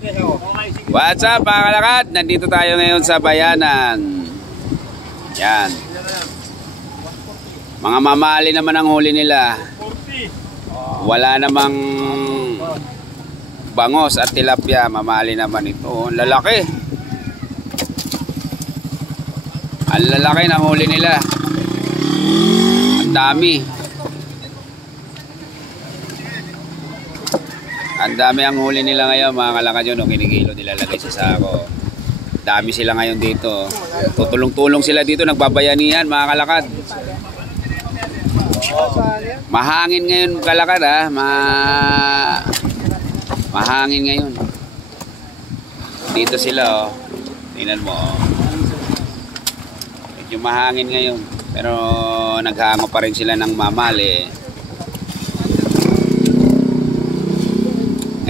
What's up mga kalakad? Nandito tayo ngayon sa bayanan. Yan. Mga mamali naman ang huli nila. Wala namang bangos at tilapia. Mamali naman ito. Ang lalaki. Ang lalaki ng huli nila. Ang dami. Ang dami ang huli nila ngayon mga kalakad yun. Kinikilo nilalagay sa sako. Dami sila ngayon dito. Tutulong-tulong sila dito. Nagbabayanihan mga kalakad. Mahangin ngayon kalakad ha. Mahangin ngayon. Dito sila oh. Tingnan mo oh. Medyo mahangin ngayon. Pero naghango pa rin sila ng mamali.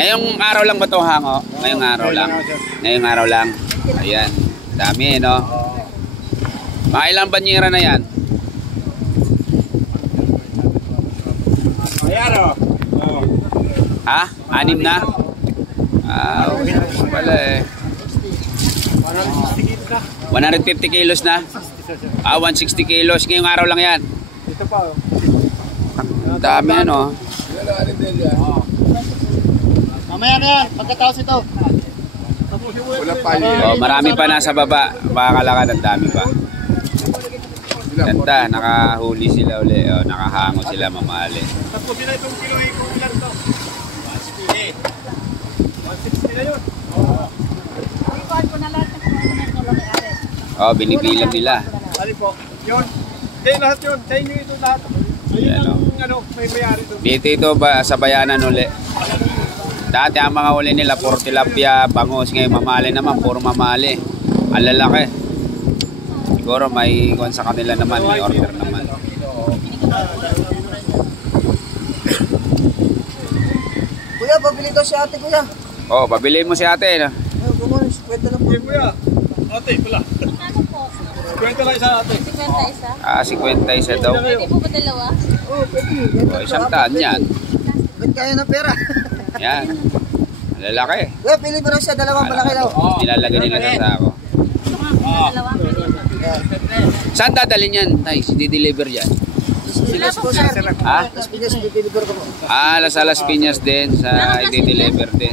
Ngayong araw lang ba ito hango? Ngayong araw lang. Ngayong araw lang. Ayan. Dami no. Mga ilang banyera na yan? Ayan o. Ha? 6 na? Ah, okay na pala eh. 150 kilos na? Ah, 160 kilos. Ngayong araw lang yan. Ito pa o. Dami ano. Mamaya na yan. Pagkatapos ito. Oh, marami pa nasa baba. Baka kalakad ang dami pa. Ganda, nakahuli sila uli. Oh, nakahango sila mamali. Tapos sila itong kilo kung ilan ito. 160 na yun. Oh, binibilang nila. Alin po? Yun. Kaya lahat yun. Sa inyo ito lahat. Ayun ang may mayari doon. Dito ito ba, sa bayanan uli. Dati ang mga huli nila, puro tilapia, bangos. Ngayon mamali naman, puro mamali. Ang lalaki. Siguro may kuwan sa kanila naman, may order naman. Kuya, pabili daw si ate, kuya. Oh, pabili mo si ate. No? Gumawa, kwenta lang po. Kuya, ate, pala. Ano po? Kwento lang isa ate. 50 isa? Ah, 50 daw. Pwede po ba dalawa? Oo, pwede. Oh, 100 yan. Ba't kaya ng pera? Yan. Ang lalaki. Kuya, pili mo lang siya, dalawang malaki daw. Nilalagay nila sa sako. Dalawa, pwede po. Saan dadalhin yan? Nice, di-deliver yan. Pinas po, sir. Ha? Las Pinas, deliver ko po. Ah, Las Piñas din, sa i-deliver din.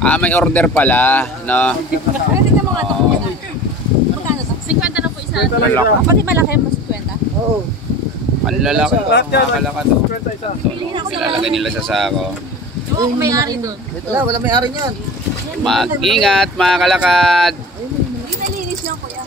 Ah, may order pala, no? Pwede ka mga ito po isa. Magkano ito? 50 na po isa. Pati malaki mo 50? Oo. Ang lalaki. Makalaka to. Pilihin ako Nilalagay nila sa sako. yung may-ari doon. Wala may ari niyan. Mag-ingat, mga kalakad. Hindi nalinis lang kuya.